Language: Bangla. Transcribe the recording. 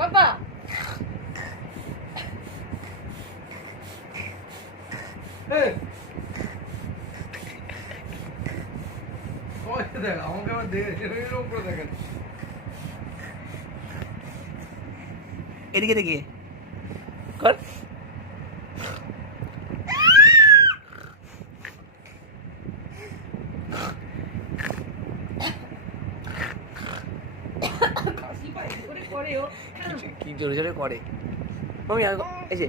বাবা দেখ আমাকে আবার দেখে উপরে দেখেন এদিকে দেখি কর কি জোরে জোরে করে আমি এই যে